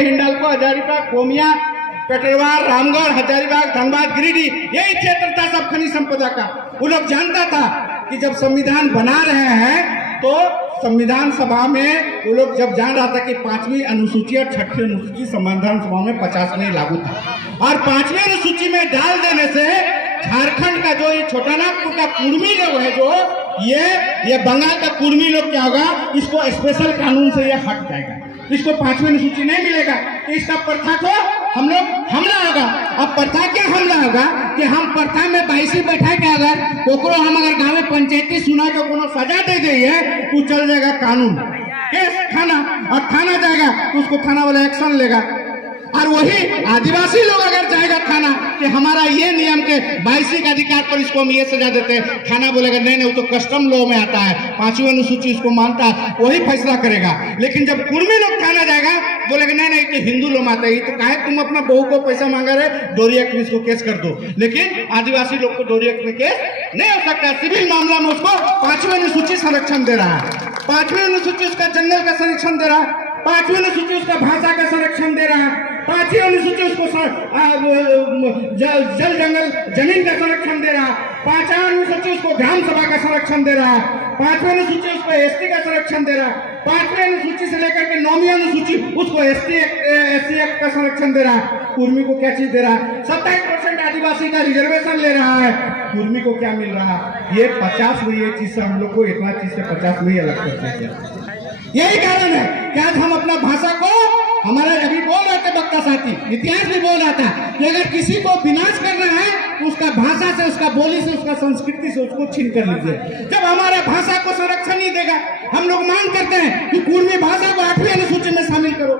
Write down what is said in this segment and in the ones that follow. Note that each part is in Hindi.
हिंडाल्को, हजारीबाग, गोमिया, पेटरवार, रामगढ़, हजारीबाग, धनबाद, गिरिडीह, यही क्षेत्र था सब खनिज संपदा का। वो लोग जानता था कि जब संविधान बना रहे हैं तो संविधान सभा में वो लोग जब जान रहा था कि 5वीं अनुसूची और 6वीं अनुसूची संविधान सभा में 50 में लागू था, और 5वीं अनुसूची में डाल देने से झारखंड का जो ये छोटा नागपुर का कुर्मी लोग है, जो ये बंगाल का कुर्मी लोग क्या होगा, इसको स्पेशल कानून से ये हट जाएगा, इसको 5वीं अनुसूची नहीं मिलेगा। तो इसका प्रथा को हम लोग हमला होगा। अब प्रथा क्या हमला होगा कि हम प्रथा में 22 बैठा के अगर कोकरो हम अगर गाँव में पंचायती सुना के कोनो सजा दे दी है तो चल जाएगा कानून, केस थाना, और थाना जाएगा तो उसको थाना वाला एक्शन लेगा। और वही आदिवासी लोग अगर जाएगा थाना कि हमारा ये नियम के 22 का अधिकार पर इसको हम ये सजा देते हैं, थाना बोलेगा नहीं नहीं वो तो कस्टम लॉ में आता है, 5वीं अनुसूची इसको मानता है, वही फैसला करेगा। लेकिन जब कुर्मी लोग थाना जाएगा बोलेगा नहीं नहीं तो हिंदू लोग मानते हैं, तो काहे तुम अपना बहू को पैसा मांगा रहे, डोरी एक्ट में इसको केस कर दो। लेकिन आदिवासी लोग को डोरी एक्ट में केस नहीं हो सकता, सिविल मामला में उसको 5वीं अनुसूची संरक्षण दे रहा है, 5वीं अनुसूची उसका जंगल का संरक्षण दे रहा है, 5वीं अनुसूची उसका भाषा का संरक्षण दे रहा है, 5वीं अनुसूची उसको जल जंगल जमीन का संरक्षण दे रहा है, 5वीं अनुसूची उसको ग्राम सभा का संरक्षण दे रहा है, 5वीं अनुसूची उसको एसटी का संरक्षण दे रहा है, 5वीं अनुसूची से लेकर के 9वीं अनुसूची उसको एससी एक्ट का संरक्षण दे रहा है। कुर्मी को क्या चीज दे रहा है, 27% आदिवासी का रिजर्वेशन ले रहा है। कुर्मी को क्या मिल रहा है, ये 50 में ये चीज से हम लोग को इतना चीज से 50 में अलग करते हैं। यही कारण है कि आज हम अपना भाषा को, हमारा अभी बोल रहे थे वक्ता साथी, इतिहास भी बोल रहा था कि अगर किसी को विनाश करना है तो उसका भाषा से, उसका बोली से, उसका संस्कृति से उसको छीन कर लीजिए। जब हमारा भाषा को संरक्षण नहीं देगा, हम लोग मांग करते हैं कि कुर्मी भाषा को 8वीं अनुसूची में शामिल करो।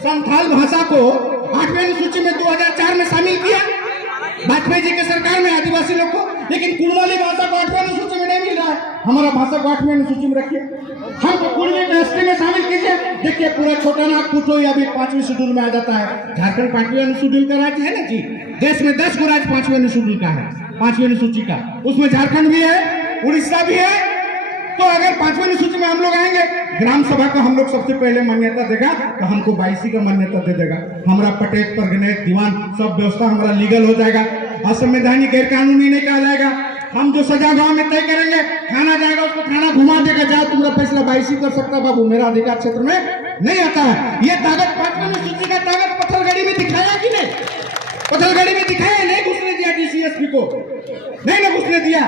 संथाल भाषा को 8वीं अनुसूची में 2004 में शामिल किया वाजपेयी जी के सरकार में आदिवासी लोग को, लेकिन कुर्माली भाषा को 8वीं अनुसूची में नहीं मिल रहा है। हमारा भाषा को 8वीं अनुसूची में रखिए, हमको कुर्मी में एसटी में शामिल कीजिए। देखिए पूरा छोटा नागपुर तो अभी 5वीं शेड्यूल में आ जाता है। झारखंड 5वीं अनुसूची का राज्य है ना जी, देश में 10 गो राज्य 5वीं अनुसूची का है, 5वीं अनुसूची का, उसमें झारखंड भी है, उड़ीसा भी है। तो अगर 5वीं अनुसूची में हम लोग आएंगे, ग्राम सभा का हम लोग सबसे पहले मान्यता देगा तो हमको 22 का मान्यता दे देगा, हमारा पटेल परगने दीवान सब व्यवस्था हमारा लीगल हो जाएगा, असंवैधानिक गैर कानूनी नहीं कहलाएगा। हम जो सजा गांव में तय करेंगे, थाना जाएगा उसको थाना घुमा देगा, जाओ तुम्हारा फैसला 22 कर सकता है बाबू, मेरा अधिकार क्षेत्र में नहीं आता है। ये ताकत 5वीं अनुसूची का ताकत पत्थलगड़ी में दिखाया कि नहीं, पत्थलगड़ी में दिखाया, नहीं घुसने दिया डीसीएसपी को, नहीं ना घुसने दिया।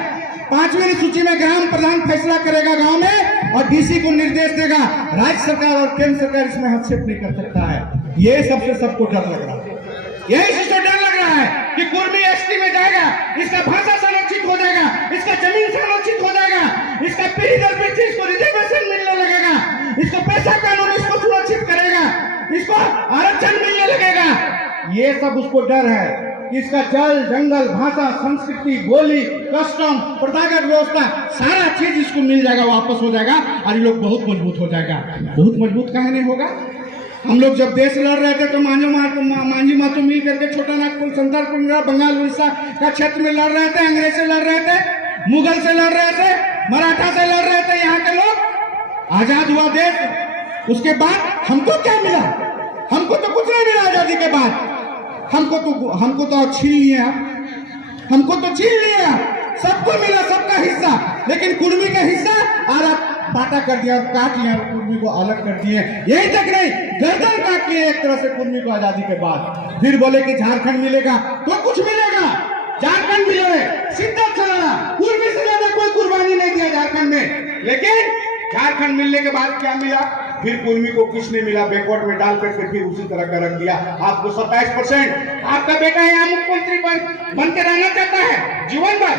5वीं अनुसूची में ग्राम प्रधान फैसला करेगा गांव में और डीसी को निर्देश देगा, राज्य सरकार और केंद्र सरकार इसमें हस्तक्षेप नहीं कर सकता है। ये सबसे सबको डर लग रहा है, यही सबसे डर लग रहा है कि कुर्मी एसटी में जाएगा, इसका भाषा संरक्षित हो जाएगा, इसका जमीन संरक्षित हो जाएगा, इसका पीढ़ी दर पीढ़ी इसको रिजर्वेशन मिलने लगेगा, इसको पैसा कानून इसको सुरक्षित करेगा, इसको आरक्षण मिलने लगेगा। ये सब उसको डर है। इसका जल जंगल भाषा संस्कृति बोली कस्टम प्रथागत व्यवस्था सारा चीज इसको मिल जाएगा, वापस हो जाएगा और ये लोग बहुत मजबूत हो जाएगा। बहुत मजबूत काहे नहीं होगा, हम लोग जब देश लड़ रहे थे तो मांझी मातो मिल करके छोटा नागपुर संतालपुर बंगाल उड़ीसा का क्षेत्र में लड़ रहे थे, अंग्रेज से लड़ रहे थे, मुगल से लड़ रहे थे, मराठा से लड़ रहे थे, यहाँ के लोग आजाद हुआ देश। उसके बाद हमको क्या मिला, हमको तो कुछ नहीं मिला आजादी के बाद, हमको तो छीन लिया, हमको तो छीन लिया, सबको मिला सबका हिस्सा, लेकिन कुर्मी का हिस्सा और बांटा कर दिया और काट लिया, कुर्मी को अलग कर दिए। यही तक नहीं, गर्दन काट लिए एक तरह से कुर्मी को आजादी के बाद। फिर बोले कि झारखंड मिलेगा तो कुछ मिलेगा, झारखंड मिले सीधा चला, कुर्मी से ज्यादा कोई कुर्बानी नहीं दिया झारखंड में। लेकिन झारखंड मिलने के बाद क्या मिला, फिर कुर्मी को कुछ नहीं मिला, बैकवर्ड में डाल करके फिर उसी तरह का रख दिया। आपको 27%, आपका बेटा यहाँ मुख्यमंत्री बन के रहना चाहता है जीवन भर,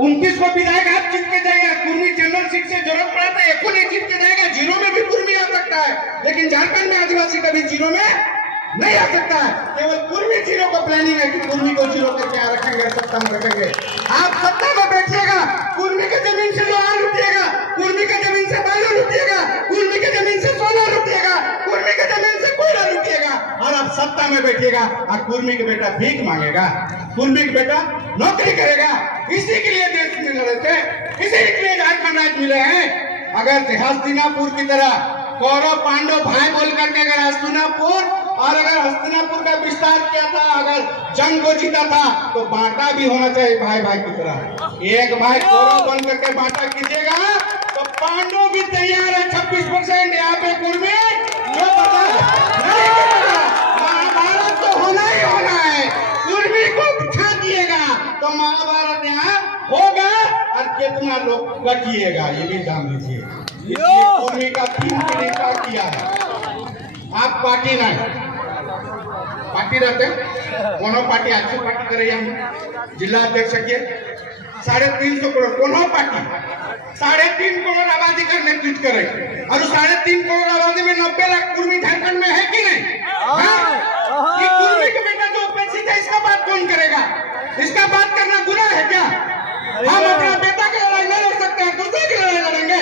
29 को विधायक आप जीत के जाएगा, कुर्मी जनरल सीट से जरूरत पड़ा था, एक को नहीं जीत के जाएगा, जीरो में भी कुर्मी आ सकता है, लेकिन झारखंड में आदिवासी कभी जीरो में नहीं आ सकता है। केवल कुर्मी जीरो का प्लानिंग है कि कुर्मी को जीरो करके यहाँ रखेंगे, सत्ता में रखेंगे। आप सत्ता में बैठिएगा, कुर्मी के जमीन से लोहा लुटिएगा, कुर्मी के जमीन से बालू लुटिएगा, कुर्मी के जमीन से सोना लुटिएगा, कुर्मी के जमीन से कोयला लुटिएगा, और आप सत्ता में बैठिएगा और कुर्मी के बेटा भीख मांगेगा, कुर्मी के बेटा नौकरी करेगा। इसी के लिए देश में लड़े थे, इसी के लिए झारखंड राज्य मिले हैं। अगर हस्तिनापुर की तरह कौरव पांडव भाई बोल करके अगर हस्तिनापुर और अगर हस्तिनापुर का विस्तार किया था, अगर जंग को जीता था, तो बांटा भी होना चाहिए भाई भाई की तरह। एक भाई कौरव बन करके बांटा कीजिएगा तो पांडव भी तैयार है। 26% यहाँ पे कुर्मी जो महाभारत तो होना ही होना है। कुर्मी को बिठा दिएगा तो महाभारत यहाँ होगा और कितना लोग गटिएगा ये भी जान लीजिए। कुर्मी का 3 पीढ़ी का किया है। आप पार्टी नहीं पार्टी रहते कोनो पार्टी अच्छी पार्टी करे हम जिला अध्यक्ष के 350 करोड़ कोनो पार्टी 3.5 करोड़ आबादी का नेतृत्व करे और 3.5 करोड़ आबादी में 90 लाख कुर्मी झारखंड में है कि नहीं? ये कुर्मी के बेटा जो उपेक्षित है इसका बात कौन करेगा? इसका बात करना गुनाह है क्या? हम अपना बेटा की लड़ाई नहीं लड़ सकते हैं, दूसरे की लड़ाई लड़ेंगे?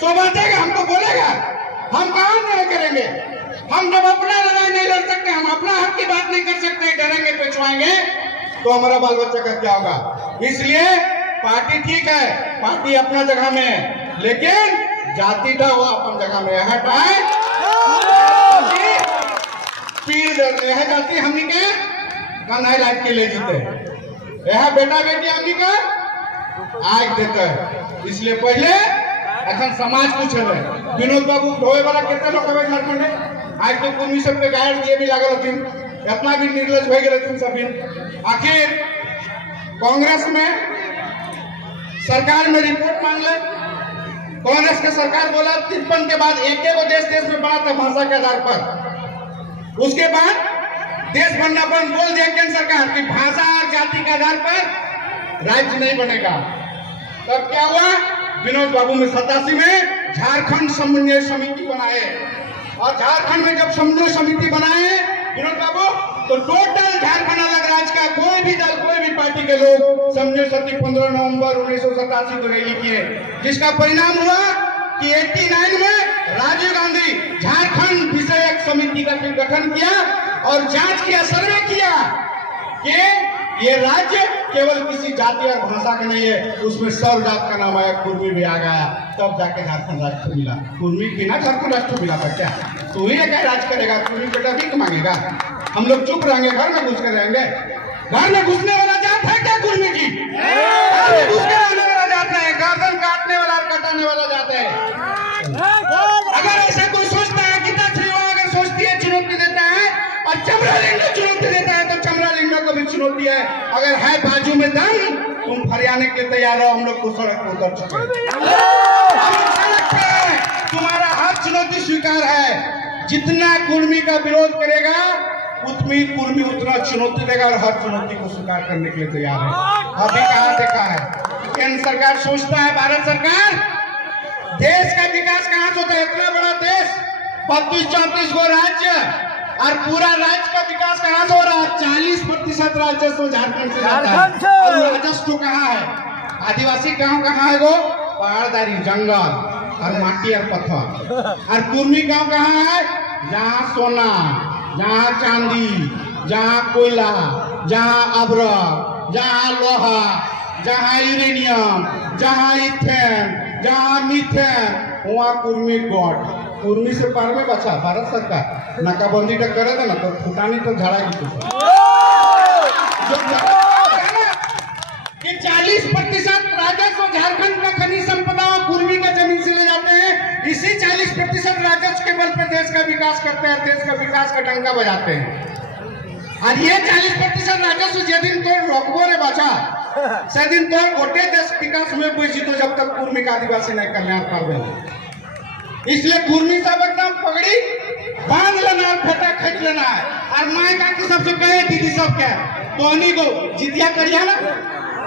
सोचेगा हमको बोलेगा, हम कहाँ न्याय करेंगे? हम जब अपना लड़ाई नहीं लड़ सकते, हम अपना हक की बात नहीं कर सकते, डरेंगे पिछवाएंगे तो हमारा बाल बच्चा का क्या होगा? इसलिए पार्टी ठीक है, पार्टी अपना जगह में है, लेकिन जाति था वो अपन जगह में हटाए पीर यह जाति हमनी के कन्हई लाइट के ले जीते, यह बेटा बेटी हमनी का आज देते है। इसलिए पहले अखन समाज कुछ है। विनोद बाबू ढोए वाला कितने लोग है झारखंड में? आज तो कुर्मी सब पे गायर दिए भी लागल थी, इतना भी निर्लज हो गए तुम सभी। आखिर कांग्रेस में सरकार में रिपोर्ट मांग ले, कांग्रेस के सरकार बोला 53 के बाद एक देश में बना था भाषा के आधार पर। उसके बाद देश बनना बंद बोल दिया केंद्र सरकार की भाषा और जाति के आधार पर राज्य नहीं बनेगा। तब क्या हुआ? विनोद बाबू में 87 में झारखंड समन्वय समिति बनाए और झारखंड में जब समन्वय समिति बनाए विनोद बाबू तो टोटल झारखंड अलग राज्य का कोई भी दल कोई भी पार्टी के लोग समन्वय समिति 15 नवंबर 1987 को रैली किए, जिसका परिणाम हुआ कि 89 में राजीव गांधी झारखंड विषयक समिति का गठन किया और जांच किया, सर्वे किया कि ये राज्य केवल किसी जाति और भाषा का नहीं है, उसमें सर्व जात का नाम आया, कुर्मी भी आ गया, तब जाके झारखंड राष्ट्र मिला। कुर्मी बिना झारखंड राष्ट्र मिला था क्या? तू ही क्या राज करेगा? कुर्मी बेटा भी मांगेगा? हम लोग चुप रहेंगे, घर में घुस कर रहेंगे? घर में घुसने वाला जात है क्या कुर्मी की? घर में घुसने वाला जात है, गर्दन काटने वाला और कटाने वाला जात है। अगर ऐसा कोई सोचता है, गीता अगर सोचती है, चुनौती देता है और चमड़ा लिंगा चुनौती देता है तो चमड़ा लिंगा को भी चुनौती है। अगर है बाजू में दम, तुम फरियाने के तैयार हो, हम लोग तो सड़क पर उतर चुके हैं। तुम्हारा हर चुनौती स्वीकार है। जितना कुर्मी का विरोध करेगा उतनी कुर्मी उतना चुनौती देगा और हर चुनौती को स्वीकार करने के लिए तैयार है। अभी कहाँ देखा है? केंद्र सरकार सोचता है, भारत सरकार देश का विकास कहाँ से होता है? इतना बड़ा देश, 32-34 गो राज्य और पूरा राज्य का विकास कहाँ से हो रहा है? 40% राजस्व झारखंड से जाता है। और राजस्व कहाँ है? आदिवासी गांव कहाँ है? वो पहाड़दारी, जंगल और माटी और पत्थर। और कुर्मी गांव कहाँ है? जहाँ सोना, जहाँ चांदी, जहाँ कोयला, जहाँ अभ्रक, जहाँ लोहा, जहाँ यूरेनियम, जहाँ इथेन, जहाँ मीथेन, वहाँ कुर्मी गॉड। कुर्मी से पार में बचा भारत सरकार नाकाबंदी का करे थे ना तो फुटानी तो झाड़ा की कि 40% राजस्व झारखंड का खनिज संपदा कुर्मी का जमीन से ले जाते हैं। इसी 40% राजस्व के बल पर देश का विकास करते हैं, देश का विकास का डंका बजाते हैं। और ये 40% राजस्व जिस दिन तो रोकबो रे बचा से दिन तो गोटे देश विकास हुए बुझी तो जब तक कुर्मी का आदिवासी नहीं कल्याण कर। इसलिए कुर्मी सब एकदम पगड़ी बांध लेना और फेटा खींच लेना है। और माए काकी सबसे कहे दीदी सब क्या तो उन्हीं को जितिया करिया ना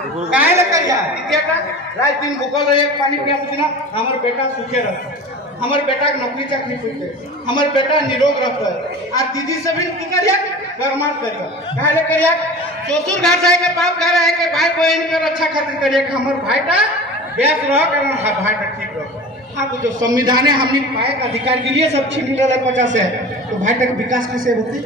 काहे ना करिया जितिया का रात दिन भूखल रहे, पानी पिया बिना हमारे बेटा सूखे रहते, हमारे बेटा के नौकरी चाकरी पूछते, हमारे बेटा निरोग रहता है। और दीदी सब की करिया गरमार करिया काहे ना करिया ससुर घर जाए के बाप घर आए के भाई बहन के रक्षा खातिर करिए कि हमारे भाईटा बेस रह कर भाईटा ठीक रह। हाँ जो संविधान है हमने पाए अधिकार के लिए सब छीन ले 50 है तो भाई तक विकास कैसे होती?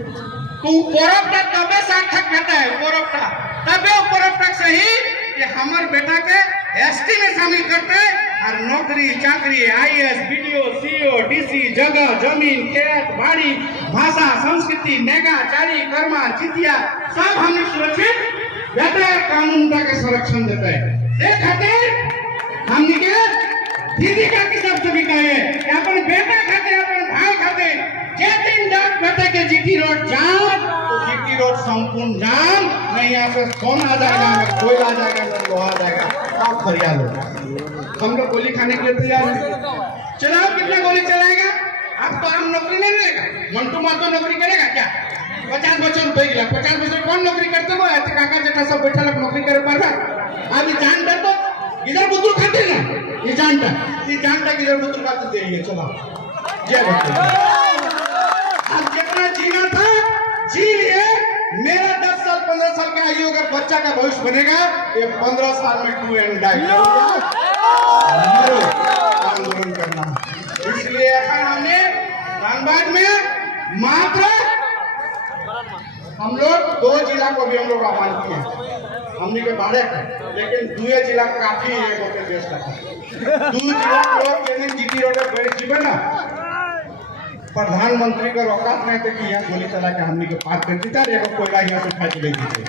तो उपरोक्ता तबे सार्थक रहता है, उपरोक्ता तबे उपरोक्ता से ही कि हमारे बेटा के एसटी में शामिल करते और नौकरी चाकरी आईएएस बीडीओ सीओ डीसी जगह जमीन खेत बाड़ी भाषा संस्कृति नेगा चारी कर्मा चितिया सब हमने सुरक्षित देते हैं, कानून के संरक्षण देते हैं। खातिर हमने के दीदी का किताब सभी कहे अपन बेटा खाते अपन भाई खाते जे दिन डाक बेटे के जीटी रोड जाम तो जीटी रोड संपूर्ण जाम नहीं, यहाँ से सोना आ जाएगा, कोयला आ जाएगा, लोहा आ जाएगा, सब फरिया लो। हम लोग गोली खाने के लिए तैयार हैं। चलाओ, कितना गोली चलाएगा? आप तो आम नौकरी नहीं मिलेगा, मंटू मातो नौकरी करेगा क्या? 50 बच्चों रुपए की 50 बच्चों कौन नौकरी करते हो? ऐसे काका जेठा सब बैठा लोग नौकरी करे पर अभी जानता तो इधर बुतुल खाते ना, ये जानता कि इधर बुतुल खाते देंगे। चलो जय आप जितना जीना था जी लिए। मेरा 10 साल 15 साल का आयु अगर बच्चा का भविष्य बनेगा, ये 15 साल में टू एंड डाई आंदोलन करना। इसलिए हमने धनबाद में मात्र हम लोग 2 जिला को भी हम लोग आह्वान किए, हमने के बारे लेकिन 2 जिला काफी है गोटे देश का 2 जिला लोग जिन जीटी रोड पे जीवे ना, प्रधानमंत्री का औकात नहीं थे कि यहाँ गोली चला के हमने के पार कर दीता रे कोयला यहाँ से उठा के ले दीजिए।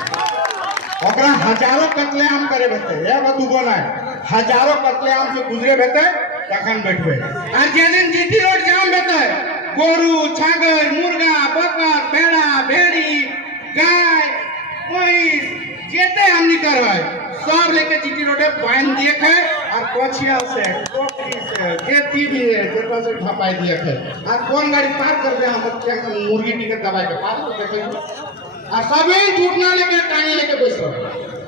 ओकरा हजारों कत्लेआम करे बेटे, ये बात बोला है, हजारों कत्लेआम से गुजरे बेटे तखन बैठबे। और जिन जीटी रोड जाम बेटे गोरू छागर मुर्गा बकरा भेड़ा भेड़ी गाय भैंस जेते हमनी करवाए सब लेके जीटी रोडे बांध दिए थे और कोचिया से टोकरी से खेती भी है जेता से ढपाई दिए थे। और कौन गाड़ी पार कर दे हम क्या मुर्गी टिकट दबाई के पार कर देते और सभी झूठना लेके टांगे लेके बैठो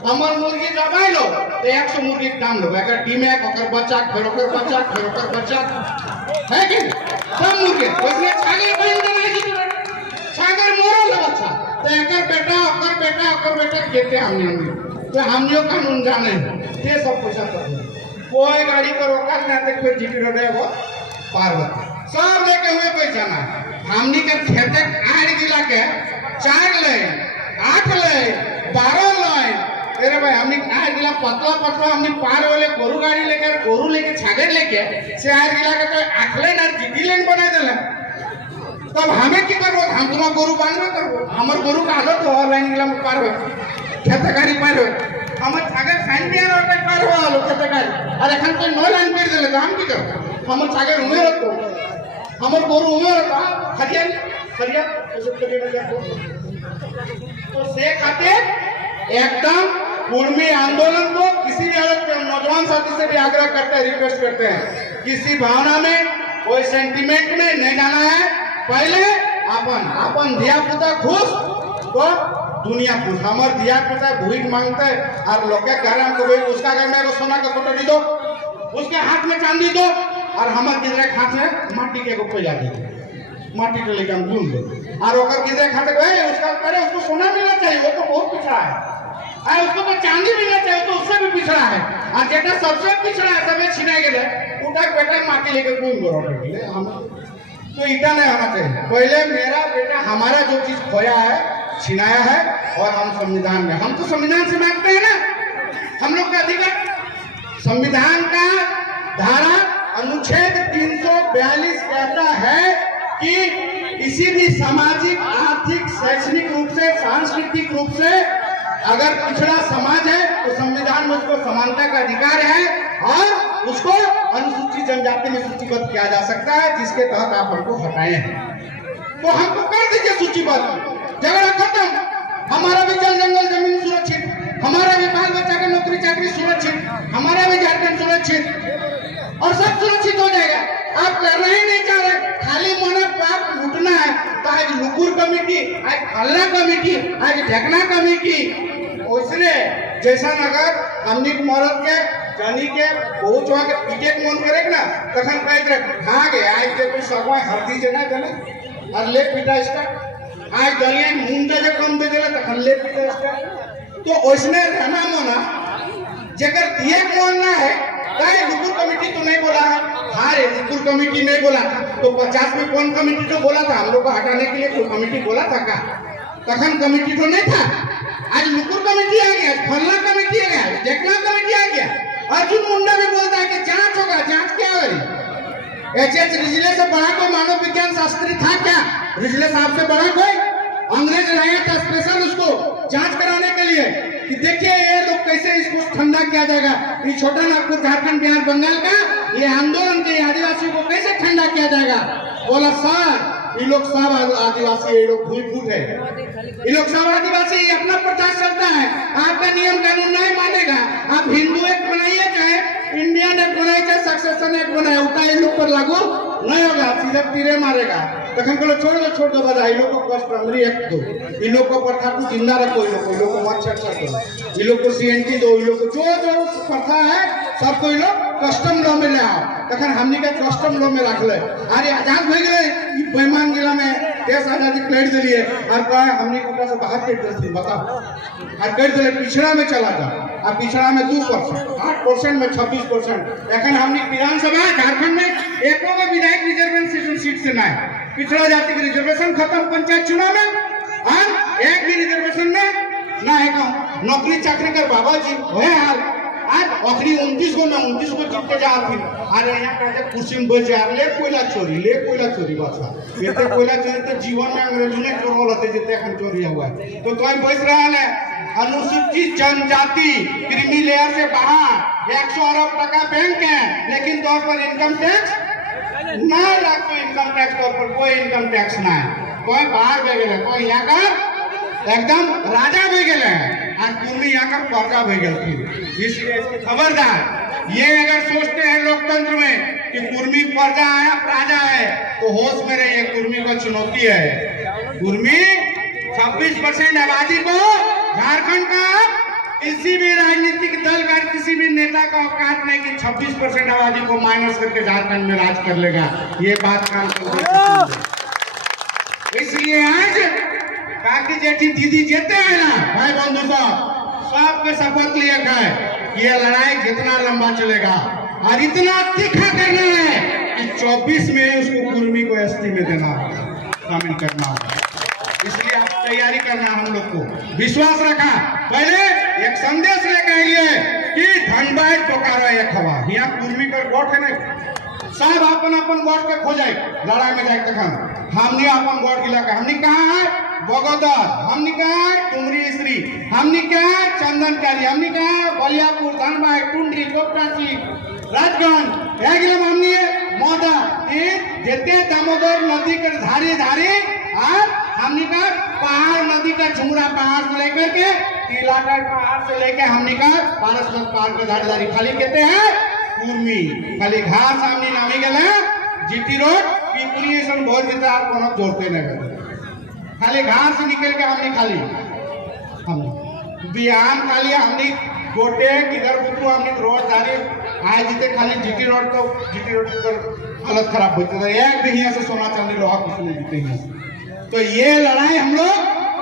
हमर मुर्गी दबाई लो तो 100 मुर्गी के दाम लो अगर टीमेक ओकर बच्चा फिर ओकर बच्चा है कि सब मुर्गी उसने छागल बन देना जीटी रोड छागल मोरल बच्चा तो एकर बेटा ओकर बेटा खेते हमने तो हमनियो कानून जाने ये सब पूछा कर कोई गाड़ी को रोका ना तक फिर जीटी रोड है वो पार होता सब लेके हुए पैसा ना हमनी के खेते 8 जिला के 4 लाइन 8 लाइन 12 लाइन अरे भाई हमने 8 जिला पतला हमने पार वाले गोरू गाड़ी लेकर गोरू लेके छागर लेके से 8 जिला के तो 8 लाइन और जीटी लाइन बना देला तब हमें की करो हम तुम्हारा गोरू बांधना करो हमारे गोरू का हालत हो लाइन जिला में पार हो खेतकारी पार हो हमारे छागर फाइन दिया ना पार हो आलो खेतकारी और एखन तो 9 लाइन पेड़ देले तो हम की करो हमारे छागर उमेर रखो हमारे गोरू उमेर रखो खरिया तो से खातिर एकदम कुर्मी आंदोलन को किसी भी हालत में नौजवान साथी से भी आग्रह करते हैं रिक्वेस्ट करते हैं किसी भावना में कोई सेंटीमेंट में नहीं जाना है पहले अपन दिया पुता खुश तो दुनिया खुश हमारे दिया पुता भूख मांगता है और लोग कह रहे हैं उसका घर में सोना का कटोरी दो उसके हाथ में चांदी दो और हमारे किधर हाथ में माटी के पैसा दे माटी को लेकर हम घूम दो और ओकर किधर खाते गए उसका करे उसको सोना मिलना चाहिए वो तो बहुत पिछड़ा है उसको तो चांदी मिलना चाहिए तो उससे भी पिछड़ा है और जेटा सबसे पिछड़ा है सब छिना गए उठा बेटा माटी लेकर घूम गए हम तो इतना नहीं होना चाहिए पहले मेरा बेटा हमारा जो चीज खोया है छिनाया है और हम संविधान में हम तो संविधान से मांगते हैं ना हम लोग का अधिकार संविधान का धारा अनुच्छेद 342 कहता है कि किसी भी सामाजिक आर्थिक शैक्षणिक रूप से सांस्कृतिक रूप से अगर पिछड़ा समाज है तो संविधान में उसको समानता का अधिकार है और उसको अनुसूचित जनजाति में सूचीबद्ध किया जा सकता है जिसके तहत आप हमको हटाए हैं तो हमको कर दीजिए सूचीबद्ध झगड़ा खत्म हमारा भी जल जंगल जमीन सुरक्षित हमारा भी बाल बच्चा का नौकरी चाकरी सुरक्षित हमारा भी झारखंड सुरक्षित और सब सुरक्षित हो जाएगा आप करना ही नहीं चाह रहे खाली मना पाप लूटना है तो आज लुकुर कमेटी आज फल्ला कमेटी आज ढकना कमेटी उसने जैसा अगर हमनी मरद के जानी के बहुत वहां के पीटे मन करे ना तखन कह कहाँ गए आज के कोई सगवा हल्दी से ना देना और ले पीटा इसका आज दलिया मुंडा जो कम दे देला तखन ले पीटा इसका तो उसने रहना मना जेकर दिए मन ना है काहे लुकुर कमेटी तो नहीं बोला है हाँ रे लुकुर कमेटी नहीं बोला तो 50 में कौन कमेटी तो बोला था हम लोग को हटाने के लिए कोई कमेटी बोला था का तखन कमेटी तो नहीं था आज नुकुर कमेटी आ गया, फल्ला कमेटी आ गया, टेकना कमेटी आ गया। अर्जुन मुंडा भी बोलता है कि जांच होगा, जांच क्या हो रही? एच रिजले से बड़ा कोई मानव विज्ञान शास्त्री था क्या? रिजले साहब से बड़ा कोई? अंग्रेज लाया था स्पेशल उसको जांच कराने के लिए कि देखिए ये लोग कैसे इसको ठंडा किया जाएगा। ये छोटा नागपुर झारखंड बिहार बंगाल का ये आंदोलन के आदिवासियों को कैसे ठंडा किया जाएगा? बोला सर ये लोग सब आदिवासी, ये लोग फूट है, ये लोग सब आदिवासी, अपना प्रचार चलता है, आपका नियम कानून नहीं मानेगा। आप हिंदू एक बनाइए चाहे इंडियन एक बनाइए चाहे सक्सेशन एक बनाए, उल्टा इन लोग पर लागू नहीं होगा, सीधे तीरे मारेगा। तखन को छोड़ दो बजा, इन लोग को कष्ट अमरी एक दो, इन लोग को प्रथा को जिंदा रखो, इन लोग को मत छेड़ दो, इन लोग को सीएनटी दो, इन लोग को जो प्रथा है सबको इन लोग कस्टम लॉ में ले आओ। तखन हमनी के कस्टम लॉ में रख ले। अरे आजाद हो गए बेईमान जिला में देश आजादी कर दिलिए और कहे हमनी कोटा से बाहर कर दिलथी, बताओ और कर दिले पिछड़ा में चला जा, और पिछड़ा में 2%, 8% में 26%। एखन हमनी विधानसभा झारखंड में एको में विधायक रिजर्वेशन सीट से ना पिछड़ा जाति के रिजर्वेशन खत्म पंचायत चुनाव में, और एक भी रिजर्वेशन में ना है। नौकरी चाकरी कर बाबा जी होए हाल आज आखिरी 29 को जीत के जा रही। अरे यहाँ कहते कुर्सी में बच जा ले कोयला चोरी बचा ये कोयला चोरी तो जीवन में अंग्रेजों ने चोरल होते जितने हम चोरी हुआ है। तो तुम बच रहा है अनुसूचित जनजाति क्रीमी लेयर से बाहर 100 अरब टका बैंक है, लेकिन तौर पर इनकम टैक्स ना लागतो, इनकम टैक्स तौर पर कोई इनकम टैक्स ना है। कोई बाहर बह गए, कोई यहाँ का एकदम राजा बह गए और कुर्मी यहाँ का पर्जा बह गए। इसलिए खबरदार, ये अगर सोचते हैं लोकतंत्र में कि कुर्मी पर्जा है राजा है तो होश में रहिए, कुर्मी को चुनौती है। कुर्मी 26% आबादी को झारखंड का किसी भी राजनीतिक दल का किसी भी नेता का औकात नहीं कि 26% आबादी को माइनस करके झारखंड में राज कर लेगा। ये बात काम इसलिए आज काकी जेठी दीदी जेते हैं ना भाई बंधु सबके शपथ लिए है ये लड़ाई जितना लंबा चलेगा और इतना तीखा करना है कि 24 में उसको कुर्मी को एसटी में देना होगा, शामिल करना होगा। इसलिए आप तैयारी करना, हम लोग को विश्वास रखा। पहले एक संदेश लेकर आइए कि धनबाद पोकारो एक हवा यहाँ कुर्मी का गोठ है नहीं, सब अपन गोठ के खोजे लड़ाई में जाए तक हमने अपन गोठ गिला हमने कहा है बगोदर, हमने कहा टुमरी स्त्री, हमने कहा चंदनकारी, हमने कहा बलियापुर, धनबाद, टुंडी, कोपटाची, राजगंज, हमने मौदा जेते दामोदर नदी के धारी और हमने कहा पहाड़ नदी का झुमरा पहाड़ से लेकर के तिलागढ़ पहाड़ से लेकर हमने कहा पारसमत पहाड़ के धारीदारी खाली कहते हैं कुर्मी, खाली घास हमने नामी गए जीटी रोड पिपली बहुत जितना आप जोड़ते नहीं खाली घास निकल के हमने बिहान खाली हमने गोटे किधर बुतु हमने रोड धारी आए जीते खाली जीटी रोड तो जीटी रोड पर हालत खराब होती है, एक भी यहाँ से सोना चांदी लोहा कुछ नहीं जीते हैं। तो ये लड़ाई हम लोग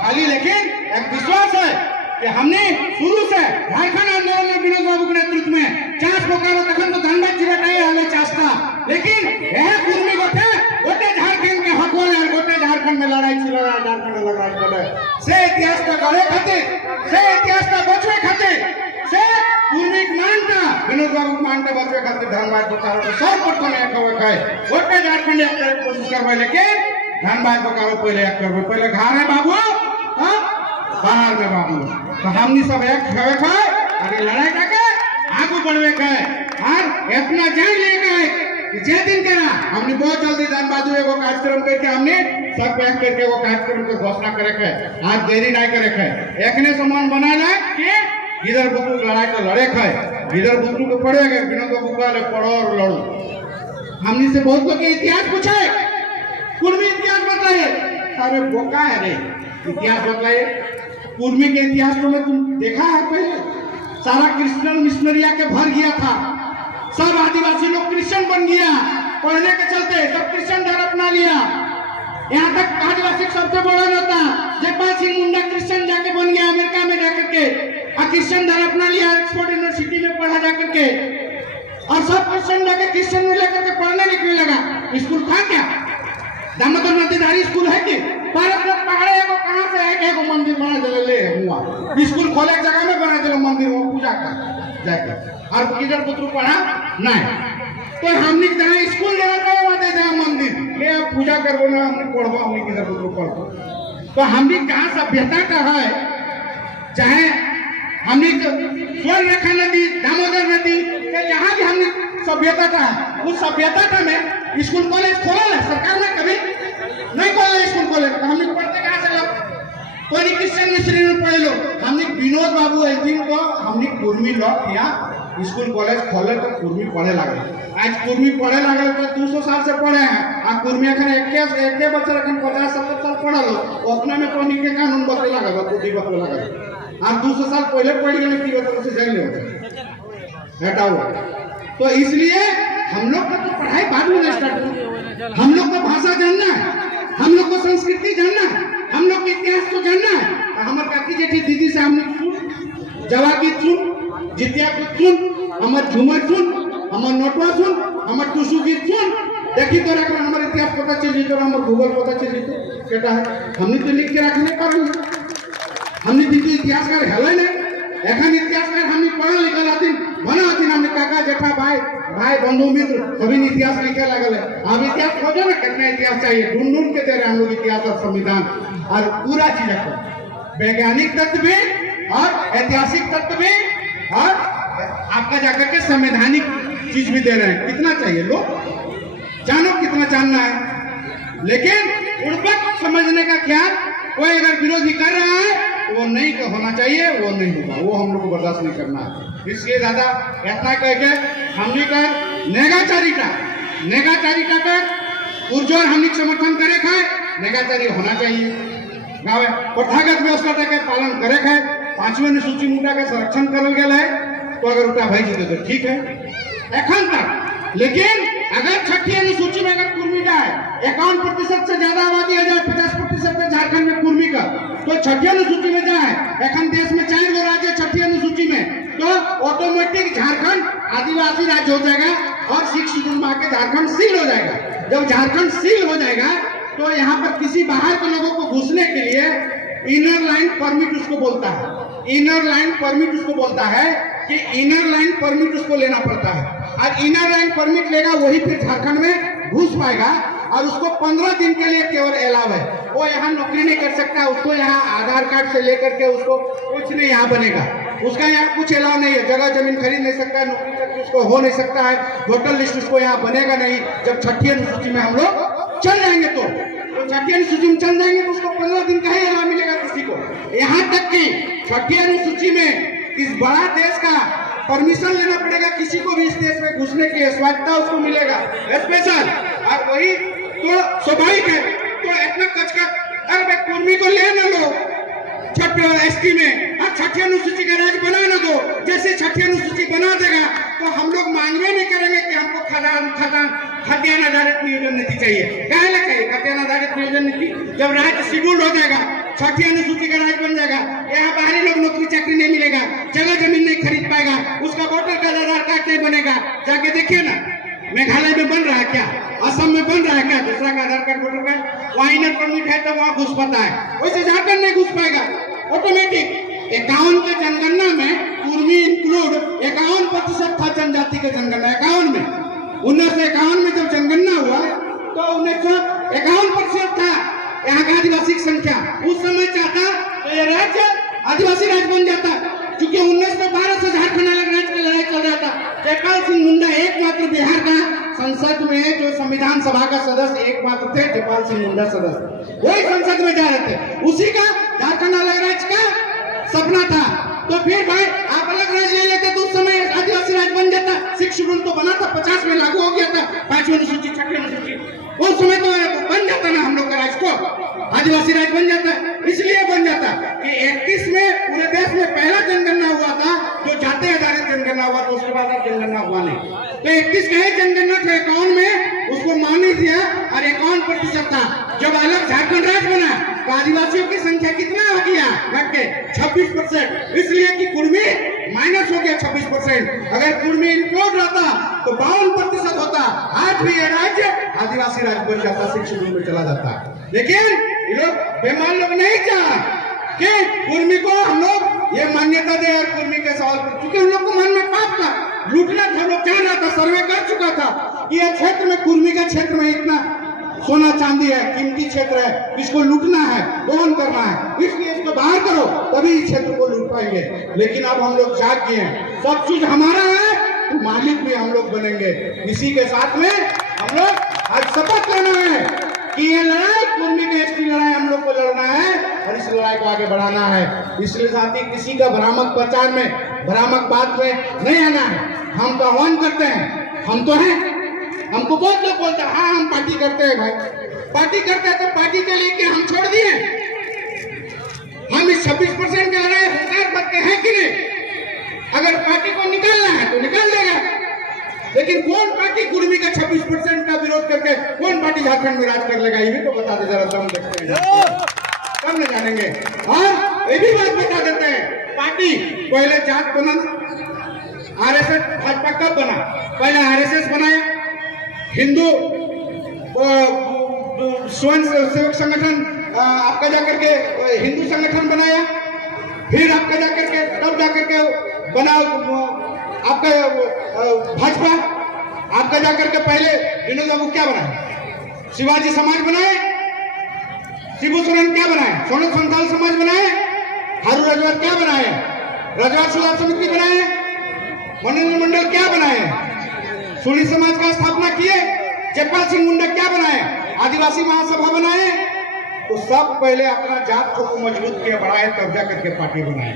खाली, लेकिन एक विश्वास है कि हमने शुरू से झारखंड आंदोलन में विनोद बाबू के नेतृत्व में चास पोकारो तखन तो धनबाद जिला नहीं हमें चासता, लेकिन यह कुर्मी गोटे गोटे झारखंड के हक वाले गोटे झारखंड में लड़ाई चला झारखंड में लड़ाई चले से इतिहास का गढ़े खातिर से इतिहास का बचवे खातिर से कुर्मी मानता विनोद बाबू मानते बचवे खातिर धनबाद पोकारो सब प्रथम एक है गोटे झारखंड एक कोशिश करवाए, लेकिन धनबाद पोकारो पहले एक करवे, पहले घर है बाबू बाहर में बाबू, तो हमनी सब एक खवे खाए अरे लड़ाई करके आगू बढ़वे खाए और इतना जान लेगा जे दिन करा हमने बहुत जल्दी धनबाद एगो कार्यक्रम करके हमने सब पैक करके एगो कार्यक्रम के घोषणा करे के आज देरी नहीं करे के एकने समान बनाना कि इधर बुतरू लड़ाई का लड़े खाए इधर बुतरू को पड़ेगा विनोद बाबू का पढ़ो और लड़ो। हमने से बहुत लोग इतिहास पूछे कुर्मी इतिहास बताइए, अरे बोका है रे इतिहास बताइए कुर्मी के इतिहास को में तुम देखा है पहले सारा क्रिश्चियन मिशनरिया के भर गया था, सब आदिवासी लोग क्रिश्चियन बन गया, पढ़ने के चलते सब क्रिश्चियन धर्म अपना लिया। यहाँ तक आदिवासी सबसे बड़ा नेता जगपाल सिंह मुंडा क्रिश्चियन जाके बन गया अमेरिका में जाकर के, क्रिश्चियन धर्म अपना लिया, ऑक्सफोर्ड यूनिवर्सिटी में पढ़ा जाकर के और सब क्रिश्चियन जाके क्रिश्चियन में लेकर के पढ़ने लिखने लगा। स्कूल था क्या? दामोदर नदीधारी स्कूल है कि भारत में पहाड़े को कहां से है एक मंदिर बना ले हुआ और किधर पुत्र पढ़ा नहीं। तो हमने जहाँ स्कूल जाना वहाँ जहाँ मंदिर ले आप पूजा करबो ना हमने पढ़बो हमने किधर पुत्र पढ़बो। तो हमने कहाँ सभ्यता का है, चाहे हमने स्वर्ण रेखा नदी, दामोदर नदी, जहाँ भी हमने सभ्यता का है, उस सभ्यता का में स्कूल कॉलेज खोला है सरकार ने, कभी नहीं खोला स्कूल कॉलेज। तो हमने पढ़ते कहाँ से लोग, कोई क्रिश्चियन मिश्री में पढ़े लो। हमने विनोद बाबू एक दिन को हमने कुर्मी लोग किया स्कूल कॉलेज खोले तो कुर्मी पढ़े लगे। आज कुर्मी पढ़े लगे तो 200 साल से पढ़े हैं। आ कुर्मी अखन एक बच्चा अखन 50-70 साल पढ़ा लो अपना में कोनी के कानून बदले लगा बुद्धि बदले लगा। आज 200 साल पहले पढ़ गए की बदले से जान ले हटाओ। तो इसलिए हम लोग का तो पढ़ाई बाद में स्टार्ट हो। हम लोग को भाषा जानना है, हम लोग को संस्कृति जानना है, हम लोग के इतिहास को जानना है। हमारे काकी जेठी दीदी से हमने सुन, जवा गीत सुन, जितिया गीत सुन, हमारे झूमर सुन, हमारे नोटवा सुन, हमारे टूसू गीत सुन, देखी तो रखना हमारे इतिहास पता चल जीतो, हमारे भूगोल पता चल जीतो। क्या है हमने तो लिख के रखने पर हमने भी तो इतिहासकार है नहीं। एखन इतिहासकार हमने पढ़ा लिखल आती बना आती हमने काका जेठा भाई भाई बंधु मित्र सभी इतिहास लिखे लगल है। अब इतिहास खोजो ना कितना इतिहास चाहिए, ढूंढ ढूंढ के दे रहे हम लोग इतिहास और संविधान और पूरा चीज रखो, वैज्ञानिक तत्व भी और ऐतिहासिक तत्व भी और आपका जाकर के संवैधानिक चीज भी दे रहे हैं। कितना चाहिए लोग जानो, कितना जानना है। लेकिन उर्वरक समझने का ख्याल कोई अगर विरोधी कर रहा है वो नहीं होना चाहिए, वो नहीं होगा, वो हम लोग को बर्दाश्त नहीं करना है। इसलिए दादा इतना कह के हमने कर नेगाचारी का कर पुरजोर हमने समर्थन करे खाए, नेगाचारी होना चाहिए। गाँव प्रथागत व्यवस्था के पालन करे खाए, 5वें अनुसूची मुद्दा का संरक्षण करल गया है तो अगर उठा भाई जीते तो ठीक है एखन तक। लेकिन अगर 6ठी अनुसूची में अगर कुर्मी जाए 51% से ज्यादा आबादी आ जाए, 50% है झारखंड में कुर्मी का, तो 6ठी अनुसूची में जाए, एखन देश में 4 गो राज्य 6ठी अनुसूची में, तो ऑटोमेटिक झारखंड आदिवासी राज्य हो जाएगा और सिख शेड्यूल में आके झारखंड सील हो जाएगा। जब झारखंड सील हो जाएगा तो यहाँ पर किसी बाहर के लोगों को घुसने के लिए इनर लाइन परमिट उसको बोलता है, इनर लाइन परमिट उसको बोलता है कि इनर लाइन परमिट उसको लेना पड़ता है। और इनर लाइन परमिट लेगा वही फिर झारखंड में घुस पाएगा और उसको 15 दिन के लिए केवल अलाव है। वो यहाँ नौकरी नहीं कर सकता, उसको यहाँ आधार कार्ड से लेकर के उसको कुछ नहीं यहाँ बनेगा, उसका यहाँ कुछ अलाव नहीं है, जगह जमीन खरीद नहीं सकता है, नौकरी करके उसको हो नहीं सकता है, वोटर लिस्ट उसको यहाँ बनेगा नहीं। जब 6ठी अनुसूची में हम लोग चल जाएंगे तो 6ठी अनुसूची में चल जाएंगे तो उसको 15 दिन का ही अलाव मिलेगा किसी को। यहाँ तक कि 6ठी अनुसूची में इस बड़ा देश का परमिशन लेना पड़ेगा, किसी को भी इस देश में घुसने की स्वायत्ता उसको मिलेगा स्पेशल। और वही तो स्वाभाविक है। तो इतना कचका अरे कुर्मी को ले न लो 6ठी एसटी में और 6ठी अनुसूची का राज्य बना न दो। जैसे 6ठी अनुसूची बना देगा तो हम लोग मांगवे नहीं करेंगे कि हमको खाद्यान्न आधारित नियोजन नीति चाहिए। क्या चाहिए खाद्यान्न आधारित नियोजन नीति? जब राज्य शेड्यूल हो जाएगा, 6ठी अनुसूची का राज्य बन जाएगा, यहाँ बाहरी लोग नौकरी चाकरी नहीं मिलेगा, जगह जमीन नहीं खरीद पाएगा, उसका वोटर कार्ड आधार कार्ड नहीं बनेगा। जाके देखिए ना मेघालय में बन रहा है क्या, असम में बन रहा है क्या, दूसरा का आधार कार्ड वोटर कार्ड, वहाँ इनर परमिट है तो वहाँ घुस पाता है, वैसे झारखंड नहीं घुस पाएगा ऑटोमेटिक। 51 के जनगणना में कुर्मी इंक्लूड 51% था जनजाति के जनगणना 51 में। 1951 में जब जनगणना हुआ तो 1951% था यहाँ का आदिवासी की संख्या। उस समय चाहता तो ये राज्य आदिवासी राज्य बन जाता, क्योंकि 1912 से झारखंड अलग राज्य की लड़ाई चल रहा था। जयपाल सिंह मुंडा एकमात्र बिहार का संसद में जो संविधान सभा का सदस्य एकमात्र थे, जयपाल सिंह मुंडा सदस्य, वही संसद में जा रहे थे। उसी का झारखंड अलग राज्य का सपना था। तो फिर भाई आप अलग राज्य ले लेते तो उस समय आदिवासी राज्य बन जाता। 6 शेड्यूल तो बना था, 50 में लागू हो गया था, 5वीं अनुसूची 6ठी अनुसूची, उस समय तो बन जाता ना हम लोग का राज्य को, आदिवासी राज्य बन जाता। इसलिए बन जाता कि 31 में पूरे देश में पहला जनगणना हुआ था जो जाति आधारित जनगणना हुआ था, उसके बाद जनगणना हुआ नहीं। तो 31 का ही जनगणना था, 51 में उसको मान नहीं दिया और 51% था। जब अलग झारखंड राज्य बना तो आदिवासियों की संख्या कितना आ गया घट के 26%, इसलिए कि कुर्मी माइनस हो गया 26%। अगर कुर्मी इंक्लूड रहता तो 52% होता। आज भी ये राज्य आदिवासी राज्य बन जाता, 6 शेड्यूल में चला जाता। लेकिन ये लोग बेमान लोग नहीं चाह कि कुर्मी को हम लोग ये मान्यता दे और कुर्मी के सवाल, क्योंकि उन लोग को मन में पाप था लूटना हम लोग जान रहा था, सर्वे कर चुका था कि यह क्षेत्र में, कुर्मी के क्षेत्र में इतना सोना चांदी है, कीमती क्षेत्र है, इसको लूटना है, कौन करना है, इसलिए इसको बाहर करो, तभी इस क्षेत्र को लूट पाएंगे। लेकिन अब हम लोग जाग गए हैं, सब चीज हमारा है तो मालिक भी हम लोग बनेंगे। इसी के साथ में हम लोग आज शपथ लेना है कि ये लड़ाई, कुर्मी की एसटी लड़ाई हम लोग को लड़ना है और इस लड़ाई को आगे बढ़ाना है। इसलिए साथ ही किसी का भ्रामक प्रचार में, भ्रामक बात में नहीं आना है। हम तो आह्वान करते हैं, हम तो हैं, हमको बहुत लोग बोलते हैं हाँ हम पार्टी करते हैं। भाई पार्टी करते हैं तो पार्टी के लिए क्या हम छोड़ दिए? हम इस 26% की लड़ाई सरकार करते हैं कि नहीं? अगर पार्टी को निकालना है तो निकाल देगा, लेकिन कौन पार्टी कुर्मी का 26% का विरोध करके कौन पार्टी झारखंड में राज कर लेगा? ये भी तो बता दे जरा, दम देखते हैं तब न जानेंगे। और ये भी बात बता देते हैं, पार्टी पहले जात बना, आरएसएस भाजपा कब बना? पहले आरएसएस बनाया, हिंदू स्वयं सेवक संगठन आपका जाकर के हिंदू संगठन बनाया, फिर आपका जाकर के तब जाकर के बना आपका भाजपा, आपका जाकर के पहले विनोद बाबू क्या बनाए? शिवाजी समाज बनाए, शिबू सोरेन क्या बनाए? सोनू संथाल समाज बनाए, हारू रजवार क्या बनाए? रजवार सुधार समिति बनाए, मनोरंजन मंडल क्या बनाए? सुनी समाज का स्थापना किए, जयपाल सिंह मुंडा क्या बनाए? आदिवासी महासभा बनाए। तो सब पहले अपना जात को मजबूत किया, बढ़ाए, तब जा करके पार्टी बनाए।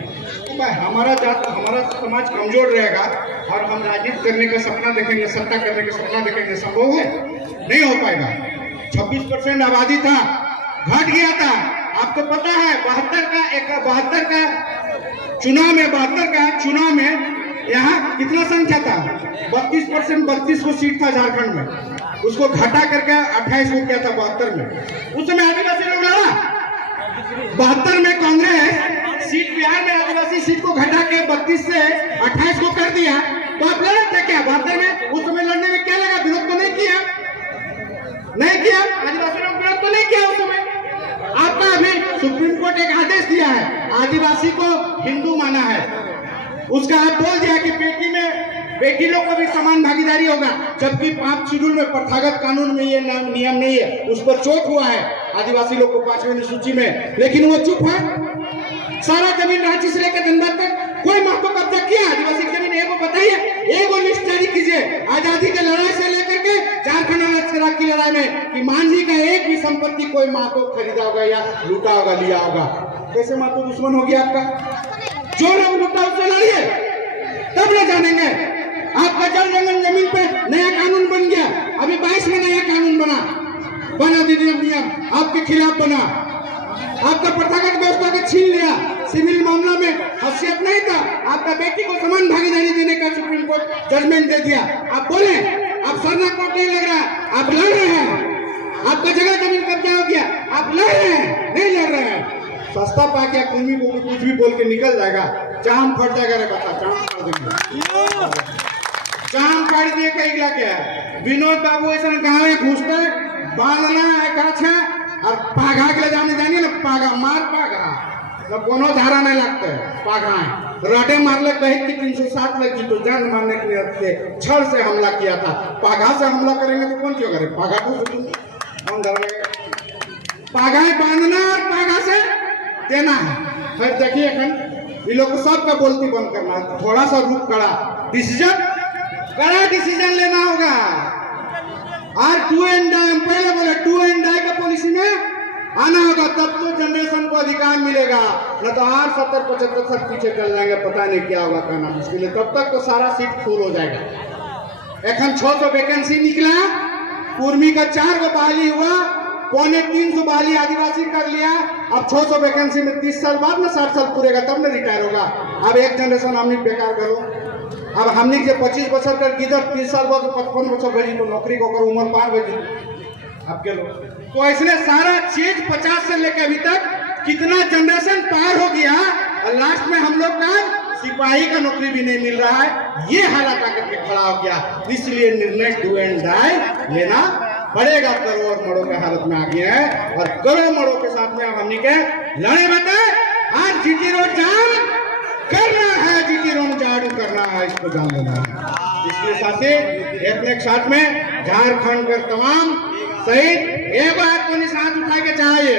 तो हमारा जात, हमारा समाज कमजोर रहेगा और हम राजनीति करने का सपना देखेंगे, सत्ता करने का सपना देखेंगे, संभव है? नहीं हो पाएगा। 26% आबादी था, घट गया था। आपको पता है 72 का चुनाव में यहाँ कितना संख्या था? 32%, 32 को सीट था झारखंड में, उसको घटा करके 28 को किया था 72 में। उस समय आदिवासी लोग लड़ा, 72 में कांग्रेस सीट, बिहार में आदिवासी सीट को घटा के 32 से 28 को कर दिया। तो आप लड़े थे क्या 72 में? उस समय लड़ने में क्या लगा? विरोध तो नहीं किया, आदिवासी लोग विरोध तो नहीं किया उस समय। आपका अभी सुप्रीम कोर्ट एक आदेश दिया है, आदिवासी को हिंदू माना है, उसका आप बोल दिया कि बेटी लोग को भी समान भागीदारी होगा, जबकि 5 शेड्यूल में, प्रथागत कानून में ये नियम नहीं है। उस पर चोट हुआ है आदिवासी लोग को 5वीं सूची में, लेकिन वो चुप है। सारा जमीन रांची से लेकर धनबाद तक कोई महत्व कब्जा किया आदिवासी की जमीन? एगो बताइए, एगो लिस्ट जारी कीजिए आजादी की लड़ाई से लेकर के झारखंड अलग की लड़ाई में कि मांझी का एक भी संपत्ति कोई महत्व खरीदा होगा या लूटा होगा, लिया होगा। कैसे महत्व दुश्मन होगी आपका? जो लोग लूटा उससे लड़िए, तब न जानेंगे। आपका जल जंगल जमीन पे नया कानून बन गया, अभी 22 में नया कानून बना अधिनियम नियम आपके खिलाफ बना, आपका प्रथागत व्यवस्था को छीन लिया। सिविल मामला में हैसियत नहीं था, आपका बेटी को समान भागीदारी देने का सुप्रीम कोर्ट जजमेंट दे दिया। आप बोले आप सरना कोर्ट नहीं लग रहा, आप लड़ रहे हैं, आपका जगह जमीन कब्जा हो गया, आप लड़ रहे हैं, नहीं लड़ रहे हैं। सस्ता पा के कुर्मी को कुछ भी बोल के निकल जाएगा, चाम फट जाएगा रे बता, चाम फाड़ देंगे, चाम फाड़ दिए कहीं क्या। विनोद बाबू ऐसा गाँव में घुसते बांधना है काछा और पाघा के ले जाने ना, पाघा मार पाघा तो कोनो धारा नहीं लगता है, पाघा रडे मारले कहे कि 307 लगी तो जान मारने के लिए छड़ से हमला किया था। पाघा से हमला करेंगे तो कौन क्यों करे? पाघा को कौन डरेगा? पाघा बांधना और पाघा से देना है। फिर देखिए ये लोग को सबका बोलती बंद करना है, थोड़ा सा रुक कड़ा डिसीजन लेना होगा। और 2 एंड डाई, हम पहले बोले 2 एंड डाई का पॉलिसी में आना होगा, तब तो जनरेशन को अधिकार मिलेगा, न तो 70-75 पीछे चल जाएंगे, पता नहीं क्या होगा, कहना मुश्किल है। तब तक तो सारा सीट फुल हो जाएगा। एखन 600 वैकेंसी निकला, कुर्मी का 4 को बहाली हुआ, 350 बहाली आदिवासी कर लिया। अब 600 वैकेंसी में 30 साल बाद में 60 साल पूरेगा तब न रिटायर होगा। अब एक जनरेशन हमने बेकार करो। अब हमने जो 25 बच्चर कर गिदर 30 साल बाद 55 बच्चर भेजी तो नौकरी को कर उम्र पार भेजी आपके लोग। तो इसलिए सारा चीज 50 से लेकर अभी तक कितना जनरेशन पार हो गया और लास्ट में हम लोग का सिपाही का नौकरी भी नहीं मिल रहा है। ये हालत आकर के खड़ा हो गया, इसलिए निर्णय 2 एंड डाई लेना पड़ेगा। करोड़ मड़ों के हालत में आ गया है और करोड़ मड़ों के साथ में हमने के लड़े बताए। आज जीटी रोड जाम करना है, जीटी की रंग झाड़ू करना है, इसको जान लेना है। इसके साथ ही एक साथ में झारखंड के तमाम शहीद एक बात को निशान उठा के चाहिए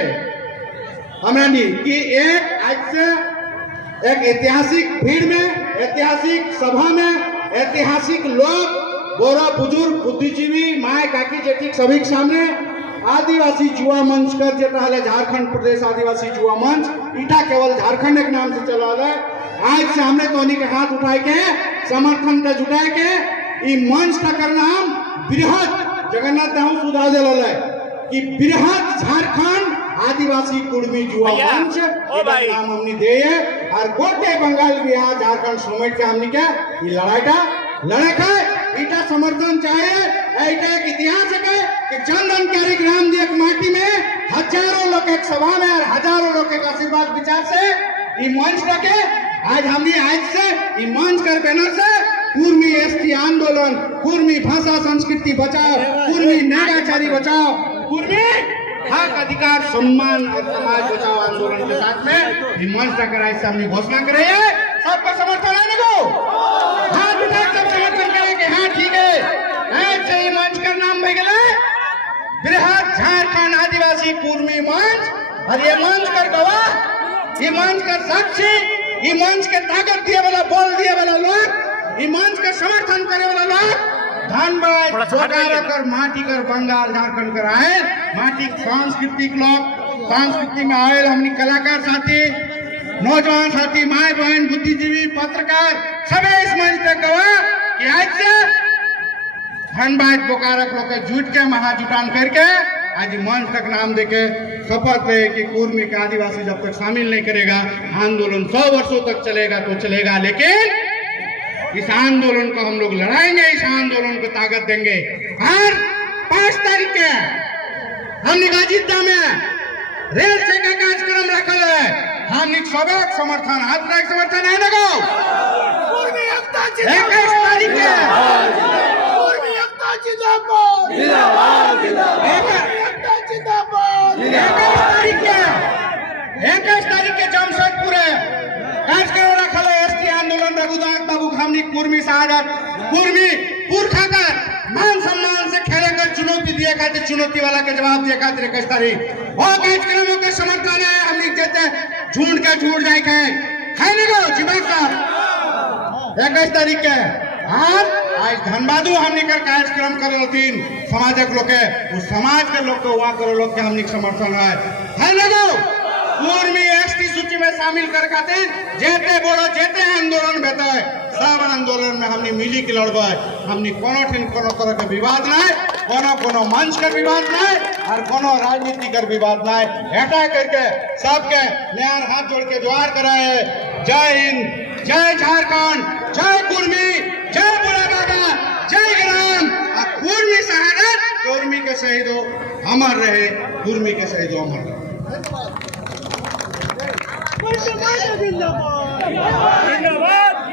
हमें नहीं कि एक आज से एक ऐतिहासिक भीड़ में, ऐतिहासिक सभा में, ऐतिहासिक लोग, बड़ा बुजुर्ग, बुद्धिजीवी, माए काकी जेठी सभी के सामने आदिवासी युवा मंच कर जेता है झारखंड प्रदेश आदिवासी युवा मंच, इटा केवल झारखंड एक नाम से चला है। आज से हमने तो के हाथ उठाए के समर्थन का जुटाए के ये मंच का कर नाम बृहद जगन्नाथ दाऊ सुधा दिल कि बृहद झारखंड आदिवासी कुर्मी युवा मंच नाम हमने दे और गोटे बंगाल बिहार झारखंड समेट के हमने क्या ये लड़ाईटा लड़े है इटा समर्थन चाहे ऐटा एक इतिहास है कि चंदन क्यारी ग्राम दी एक माटी में हजारों लोग एक सभा में और हजारों लोग एक आशीर्वाद विचार से ये मंच रखे आज हमने आज से ये मंच कर बैनर से कुर्मी एसटी आंदोलन, कुर्मी भाषा संस्कृति बचाओ, कुर्मी नैराचारी बचाओ, कुर्मी हक अधिकार सम्मान और समाज बचाओ आंदोलन के साथ में ये मंच रखकर आज से हमने घोषणा करे है सबका समर्थन आने को हाथ उठा सब समर्थन करें कि हाँ ठीक है ऐसे ही मंच का नाम बन गया बृहद झारखंड आदिवासी कुर्मी मंच और ये मंच कर गवाह, ये मंच का साक्षी, ये मंच के ताकत दिए वाला, बोल दिए वाला लोग, ये मंच का समर्थन करे वाला लोग धनबाद बोकारो कर माटी कर बंगाल झारखंड कर आए माटी सांस्कृतिक लोग संस्कृति में आए हमने कलाकार साथी, नौजवान साथी, माए बहन, बुद्धिजीवी, पत्रकार सभी इस मंच तक गवाह कि आज से धनबाद बोकारो लोग के जुट के महाजुटान करके आज मंच तक नाम देके शपथ ले कि कुर्मी के आदिवासी जब तक शामिल नहीं करेगा आंदोलन 100 वर्षों तक चलेगा तो चलेगा, लेकिन इस आंदोलन को हम लोग लड़ाएंगे, इस आंदोलन को ताकत देंगे। हर 5 तारीख के हमने गाजीपुर में रेल से का कार्यक्रम रखा है, हमने सबक समर्थन हाथ समर्थन है ना गो 21 तारीख के 21 तारीख के जमशेदपुर कार्यक्रम रखा है एसटी आंदोलन रघुनाथ बाबू खामनी कुर्मी शहादत कुर्मी पुरखा का मान सम्मान से खेले कर चुनौती दिए खाते चुनौती वाला के जवाब दिए खाते 21 तारीख वो कार्यक्रमों के समर्थन है हमने देते झूठ के झूठ जाए खाने को जिम्मेदार साहब 21 तारीख के आज धनबादू हमने कर कार्यक्रम कर तीन समाज के लोग उस समाज के लोग को वहाँ करो लोग के हमने समर्थन है लगो कुर्मी एसटी सूची में शामिल कर खाते जेते बोलो जेते आंदोलन बेता है सब आंदोलन में हमने मिली के लड़बा हमने कोनो तरह के विवाद ना कोनो मंच का विवाद ना और कोनो राजनीति का विवाद ना हटा करके सबके न्याय हाथ जोड़ के जोहार कराए। जय हिंद, जय झारखंड, जय कुर्मी, जय बुरा बाबा, जय ग्राम। कुर्मी शहादत, कुर्मी के शहीदों अमर रहे, कुर्मी के शहीदों अमर रहे।